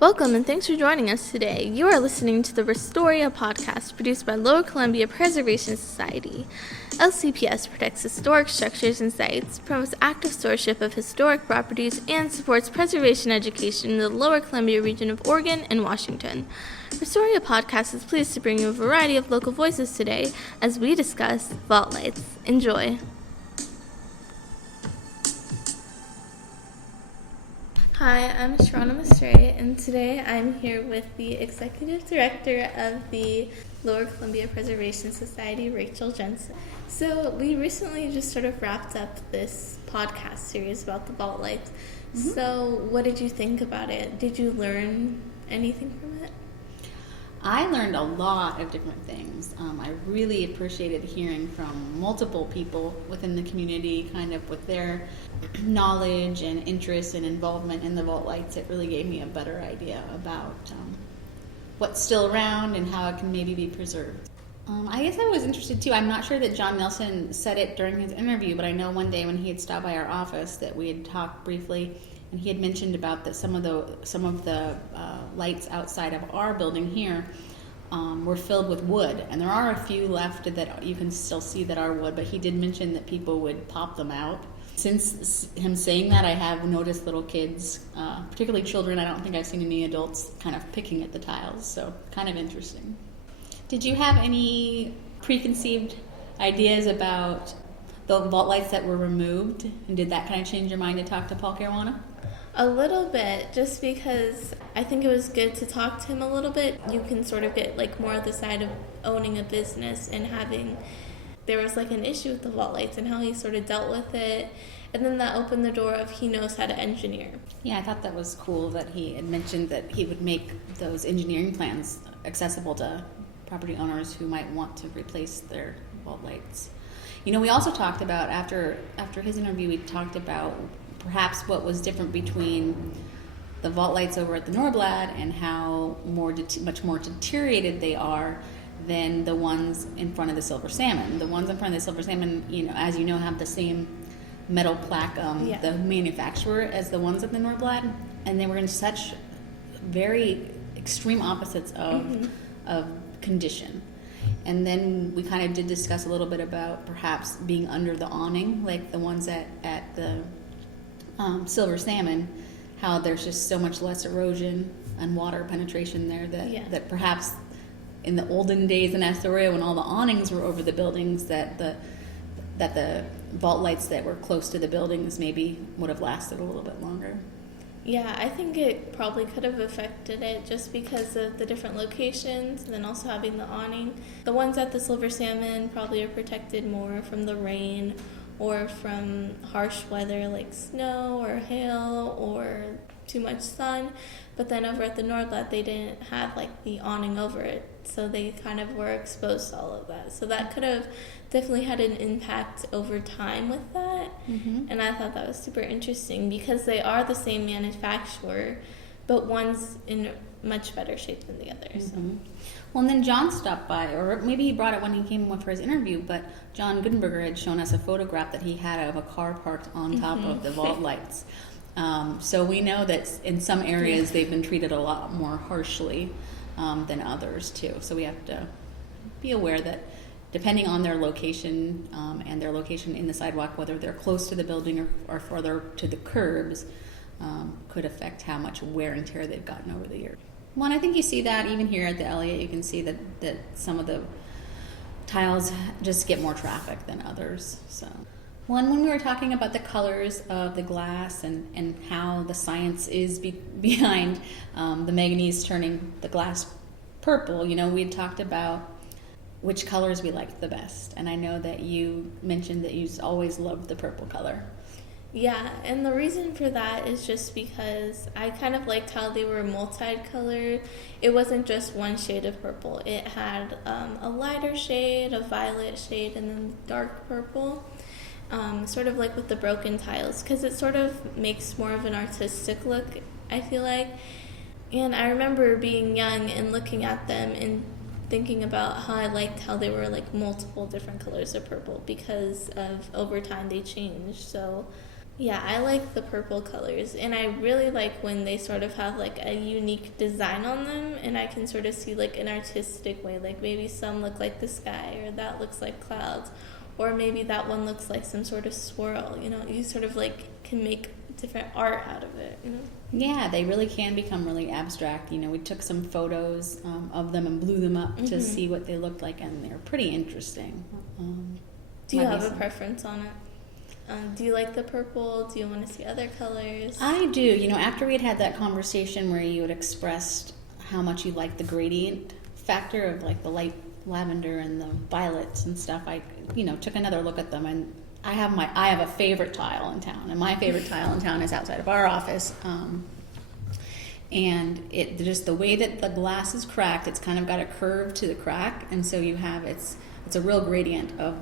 Welcome and thanks for joining us today. You are listening to the Restoria podcast produced by Lower Columbia Preservation Society. LCPS protects historic structures and sites, promotes active stewardship of historic properties, and supports preservation education in the Lower Columbia region of Oregon and Washington. Restoria podcast is pleased to bring you a variety of local voices today as we discuss vault lights. Enjoy. Hi, I'm Astronemis, and today I'm here with the Executive Director of the Lower Columbia Preservation Society, Rachel Jensen. So we recently just sort of wrapped up this podcast series about the vault lights. Mm-hmm. So what did you think about it? Did you learn anything from it? I learned a lot of different things. I really appreciated hearing from multiple people within the community, kind of with their knowledge and interest and involvement in the vault lights. It really gave me a better idea about what's still around and how it can maybe be preserved. I guess I was interested too. I'm not sure that John Nelson said it during his interview, but I know one day when he had stopped by our office that we had talked briefly, and he had mentioned about that some of the lights outside of our building here were filled with wood, and there are a few left that you can still see that are wood, but he did mention that people would pop them out. Since him saying that, I have noticed little kids, particularly children, I don't think I've seen any adults, kind of picking at the tiles, so kind of interesting. Did you have any preconceived ideas about the vault lights that were removed, and did that kind of change your mind to talk to Paul Caruana? A little bit, just because I think it was good to talk to him a little bit. You can sort of get like more of the side of owning a business and there was like an issue with the vault lights and how he sort of dealt with it. And then that opened the door of he knows how to engineer. Yeah, I thought that was cool that he had mentioned that he would make those engineering plans accessible to property owners who might want to replace their vault lights. You know, we also talked about, after his interview, we talked about perhaps what was different between the vault lights over at the Norblad and how much more deteriorated they are than the ones in front of the Silver Salmon. The ones in front of the Silver Salmon, as you know, have the same metal plaque, the manufacturer, as the ones at the Norblad, and they were in such very extreme opposites of condition. And then we kind of did discuss a little bit about perhaps being under the awning, like the ones at the Silver Salmon, how there's just so much less erosion and water penetration there that perhaps in the olden days in Astoria, when all the awnings were over the buildings, that the vault lights that were close to the buildings maybe would have lasted a little bit longer. Yeah, I think it probably could have affected it just because of the different locations and then also having the awning. The ones at the Silver Salmon probably are protected more from the rain or from harsh weather like snow or hail or too much sun. But then over at the Nordland, they didn't have like the awning over it, so they kind of were exposed to all of that. So that could have definitely had an impact over time with that. Mm-hmm. And I thought that was super interesting because they are the same manufacturer, but one's in much better shape than the other. Mm-hmm. So. Well, and then John stopped by, or maybe he brought it when he came for his interview, but John Gutenberger had shown us a photograph that he had of a car parked on top of the vault lights. So we know that in some areas they've been treated a lot more harshly than others too. So we have to be aware that depending on their location and their location in the sidewalk, whether they're close to the building or further to the curbs, could affect how much wear and tear they've gotten over the years. Well, and I think you see that even here at the Elliott, you can see that some of the tiles just get more traffic than others. So, well, and when we were talking about the colors of the glass and how the science is behind the manganese turning the glass purple, we had talked about which colors we liked the best. And I know that you mentioned that you always loved the purple color. Yeah, and the reason for that is just because I kind of liked how they were multicolored. It wasn't just one shade of purple. It had a lighter shade, a violet shade, and then dark purple, sort of like with the broken tiles, because it sort of makes more of an artistic look, I feel like. And I remember being young and looking at them and thinking about how I liked how they were like multiple different colors of purple because of over time they changed. So Yeah, I like the purple colors, and I really like when they sort of have like a unique design on them, and I can sort of see like an artistic way, like maybe some look like the sky, or that looks like clouds, or maybe that one looks like some sort of swirl. You sort of like can make different art out of it. Yeah, they really can become really abstract. We took some photos of them and blew them up to see what they looked like, and they're pretty interesting. Do you have a preference on it? Do you like the purple? Do you want to see other colors? I do. After we had that conversation where you had expressed how much you liked the gradient factor of like the light lavender and the violets and stuff, I took another look at them, and I have a favorite tile in town, and my favorite tile in town is outside of our office. And it just the way that the glass is cracked, it's kind of got a curve to the crack, and so it's a real gradient of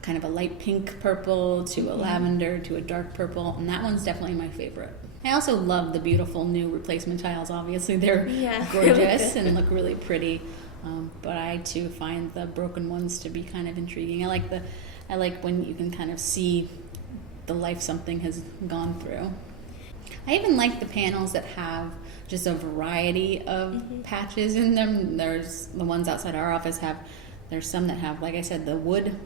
kind of a light pink purple to a lavender to a dark purple, and that one's definitely my favorite. I also love the beautiful new replacement tiles. Obviously, they're gorgeous and look really pretty, but I too find the broken ones to be kind of intriguing. I like when you can kind of see the life something has gone through. I even like the panels that have just a variety of patches in them. There's the ones outside our office there's some that have, like I said, the wood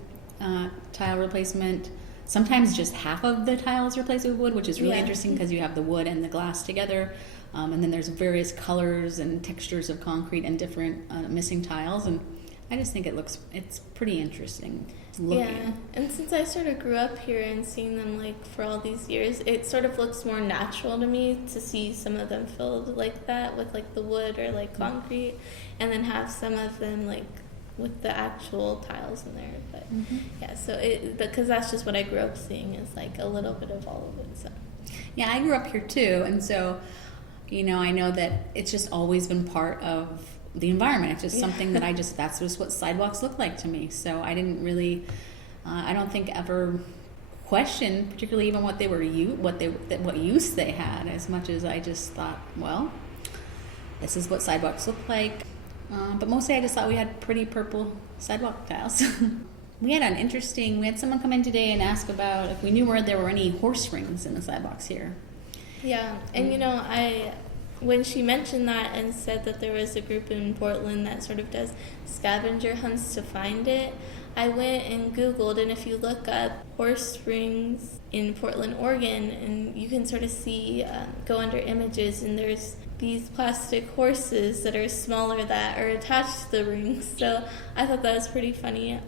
tile replacement. Sometimes just half of the tiles replaced with wood, which is really interesting because you have the wood and the glass together. And then there's various colors and textures of concrete and different missing tiles. And I just think it's pretty interesting looking. Yeah, and since I sort of grew up here and seeing them like for all these years, it sort of looks more natural to me to see some of them filled like that with like the wood or like concrete, and then have some of them like with the actual tiles in there. But yeah, so because that's just what I grew up seeing, is like a little bit of all of it. So yeah, I grew up here too, and so I know that it's just always been part of the environment. It's just something that that's just what sidewalks look like to me. So I didn't really I don't think ever question particularly even what use they had, as much as I just thought, well, this is what sidewalks look like. But mostly I just thought we had pretty purple sidewalk tiles. We had someone come in today and ask about if we knew where there were any horse rings in the sidewalks here. Yeah, and when she mentioned that and said that there was a group in Portland that sort of does scavenger hunts to find it, I went and Googled, and if you look up horse rings in Portland, Oregon, and you can sort of see, go under images, and there's these plastic horses that are smaller that are attached to the rings. So I thought that was pretty funny.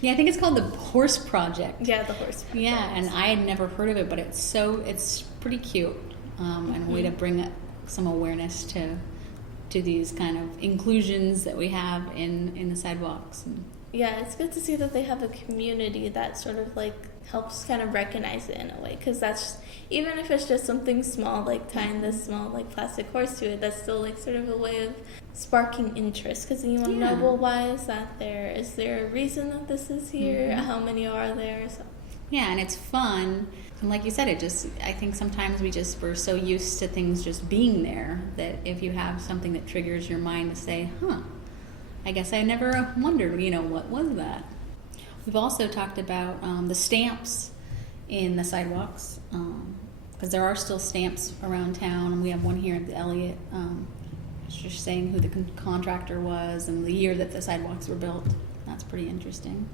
Yeah, I think it's called the Horse Project. Yeah, the Horse Project. Yeah, and I had never heard of it, but it's pretty cute, and a way to bring some awareness to these kind of inclusions that we have in the sidewalks. Yeah, it's good to see that they have a community that sort of like helps kind of recognize it in a way, because that's even if it's just something small, like tying this small like plastic horse to it, that's still like sort of a way of sparking interest, because then you want to know, well, why is that there? Is there a reason that this is here? How many are there? So yeah, and it's fun. And like you said, I think sometimes we're so used to things just being there that if you have something that triggers your mind to say, I guess I never wondered, what was that? We've also talked about the stamps in the sidewalks, because there are still stamps around town, and we have one here at the Elliott, just saying who the contractor was and the year that the sidewalks were built. That's pretty interesting.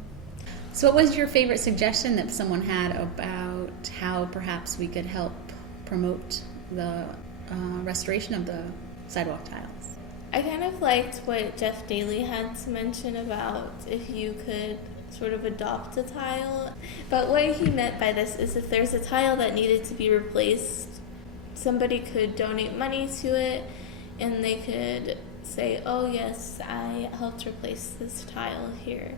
So what was your favorite suggestion that someone had about how perhaps we could help promote the restoration of the sidewalk tiles? I kind of liked what Jeff Daly had to mention about if you could sort of adopt a tile. But what he meant by this is if there's a tile that needed to be replaced, somebody could donate money to it, and they could say, oh yes, I helped replace this tile here.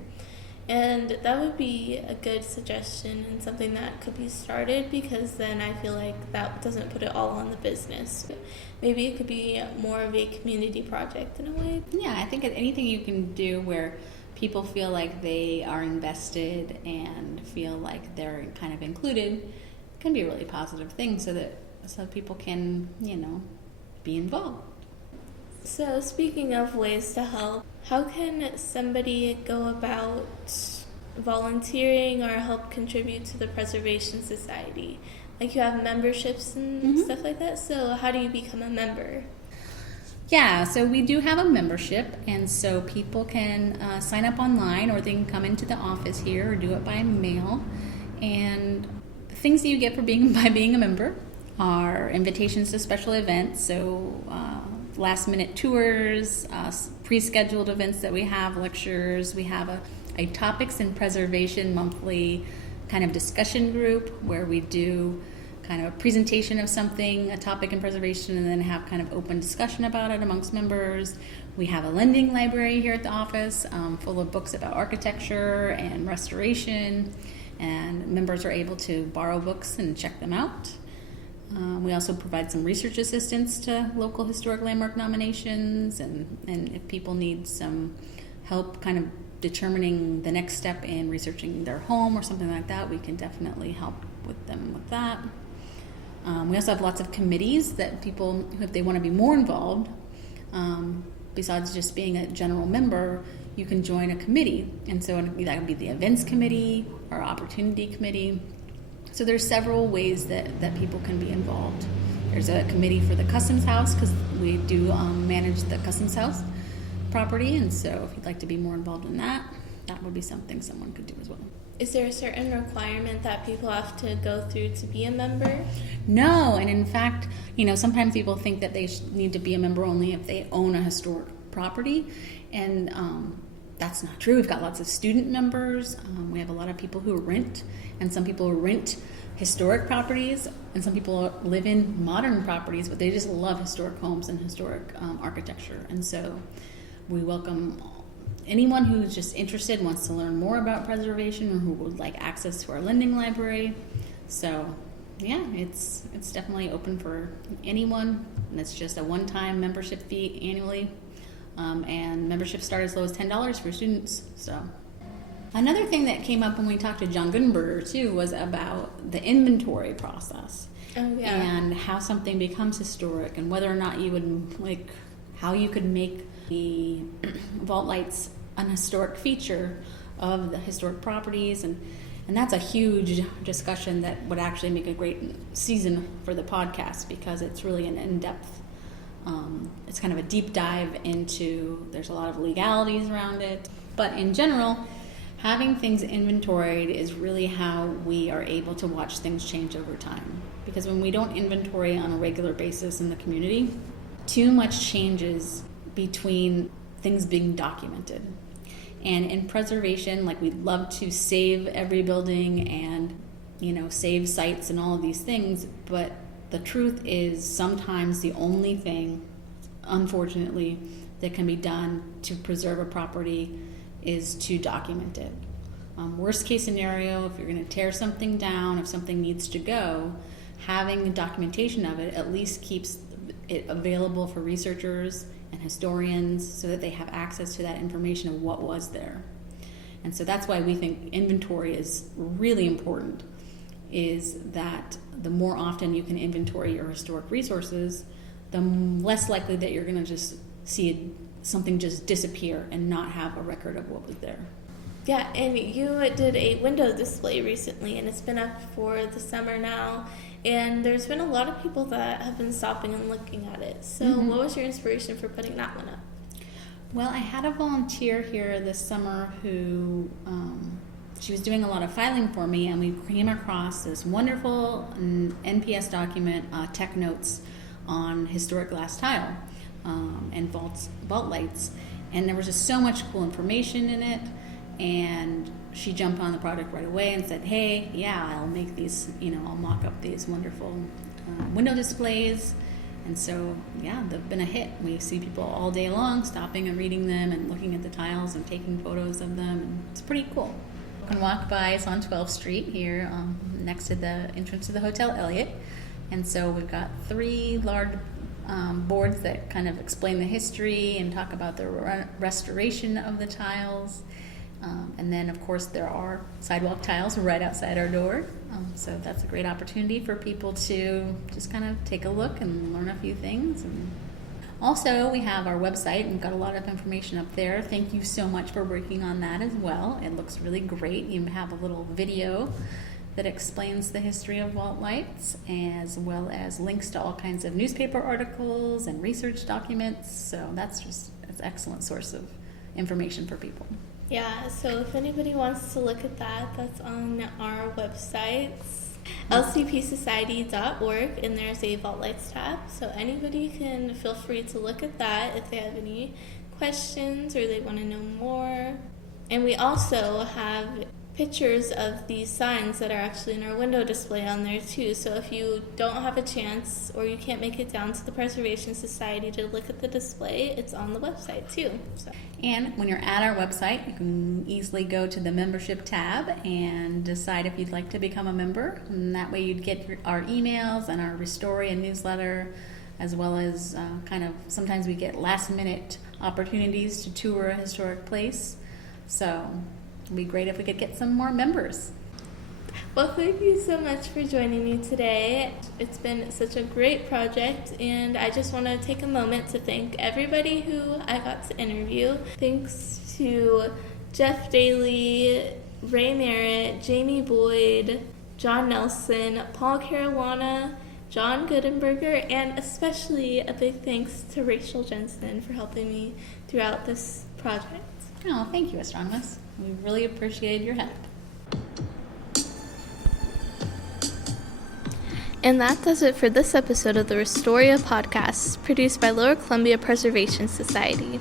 And that would be a good suggestion and something that could be started, because then I feel like that doesn't put it all on the business. Maybe it could be more of a community project in a way. Yeah, I think anything you can do where people feel like they are invested and feel like they're kind of included can be a really positive thing, so people can, be involved. So speaking of ways to help, how can somebody go about volunteering or help contribute to the Preservation Society? Like you have memberships and stuff like that. So how do you become a member? Yeah, so we do have a membership, and so people can sign up online, or they can come into the office here or do it by mail. And the things that you get for by being a member are invitations to special events, so last minute tours, pre-scheduled events that we have, lectures. We have a topics in preservation monthly kind of discussion group where we do kind of a presentation of something, a topic in preservation, and then have kind of open discussion about it amongst members. We have a lending library here at the office full of books about architecture and restoration, and members are able to borrow books and check them out. We also provide some research assistance to local historic landmark nominations, and if people need some help kind of determining the next step in researching their home or something like that, we can definitely help with them with that. We also have lots of committees that people, if they want to be more involved, besides just being a general member, you can join a committee. And so that would be the events committee or opportunity committee. So there's several ways that people can be involved. There's a committee for the Customs House, because we do manage the Customs House property. And so if you'd like to be more involved in that, that would be something someone could do as well. Is there a certain requirement that people have to go through to be a member? No, and in fact, sometimes people think that they need to be a member only if they own a historic property, and that's not true. We've got lots of student members. We have a lot of people who rent, and some people rent historic properties, and some people live in modern properties, but they just love historic homes and historic architecture. And so we welcome anyone who's just interested, wants to learn more about preservation, or who would like access to our lending library. So yeah, it's definitely open for anyone, and it's just a one-time membership fee annually, and memberships start as low as $10 for students. So another thing that came up when we talked to John Gutenberger too was about the inventory process. Oh, yeah. And how something becomes historic, and whether or not you would how you could make the vault lights an historic feature of the historic properties, and that's a huge discussion that would actually make a great season for the podcast, because it's really an in-depth, it's kind of a deep dive into, there's a lot of legalities around it, but in general, having things inventoried is really how we are able to watch things change over time. Because when we don't inventory on a regular basis in the community, too much changes between things being documented. And in preservation, we'd love to save every building and, save sites and all of these things, but the truth is sometimes the only thing, unfortunately, that can be done to preserve a property is to document it. Worst case scenario, if you're going to tear something down, if something needs to go, having documentation of it at least keeps it available for researchers and historians, so that they have access to that information of what was there. And so that's why we think inventory is really important, is that the more often you can inventory your historic resources, the less likely that you're going to just see something just disappear and not have a record of what was there. Yeah, and you did a window display recently, and it's been up for the summer now, and there's been a lot of people that have been stopping and looking at it. So what was your inspiration for putting that one up? Well, I had a volunteer here this summer who, she was doing a lot of filing for me, and we came across this wonderful NPS document, Tech Notes on historic glass tile and vault lights, and there was just so much cool information in it. And she jumped on the project right away and said, hey, yeah, I'll make these, I'll mock up these wonderful window displays. And so, yeah, they've been a hit. We see people all day long stopping and reading them and looking at the tiles and taking photos of them. And it's pretty cool. You can walk by, it's on 12th Street here next to the entrance to the Hotel Elliott. And so we've got 3 large boards that kind of explain the history and talk about the restoration of the tiles. And then, of course, there are sidewalk tiles right outside our door. So that's a great opportunity for people to just kind of take a look and learn a few things. Also, we have our website, and we've got a lot of information up there. Thank you so much for working on that as well. It looks really great. You have a little video that explains the history of vault lights, as well as links to all kinds of newspaper articles and research documents. So that's an excellent source of information for people. Yeah, so if anybody wants to look at that, that's on our website, lcpsociety.org, and there's a Vault Lights tab. So anybody can feel free to look at that if they have any questions or they want to know more. And we also have pictures of these signs that are actually in our window display on there too. So if you don't have a chance or you can't make it down to the Preservation Society to look at the display, it's on the website too. So. And when you're at our website, you can easily go to the membership tab and decide if you'd like to become a member. And that way you'd get our emails and our Restoria newsletter, as well as sometimes we get last minute opportunities to tour a historic place. So it'd be great if we could get some more members. Well, thank you so much for joining me today. It's been such a great project, and I just want to take a moment to thank everybody who I got to interview. Thanks to Jeff Daly, Ray Merritt, Jamie Boyd, John Nelson, Paul Caruana, John Goodenberger, and especially a big thanks to Rachel Jensen for helping me throughout this project. Oh, thank you, Astronemis. We really appreciate your help. And that does it for this episode of the Restoria podcast, produced by Lower Columbia Preservation Society.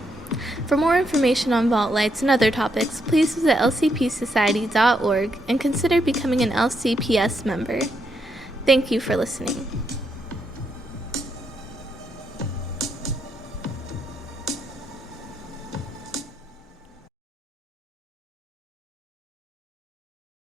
For more information on vault lights and other topics, please visit lcpsociety.org and consider becoming an LCPS member. Thank you for listening.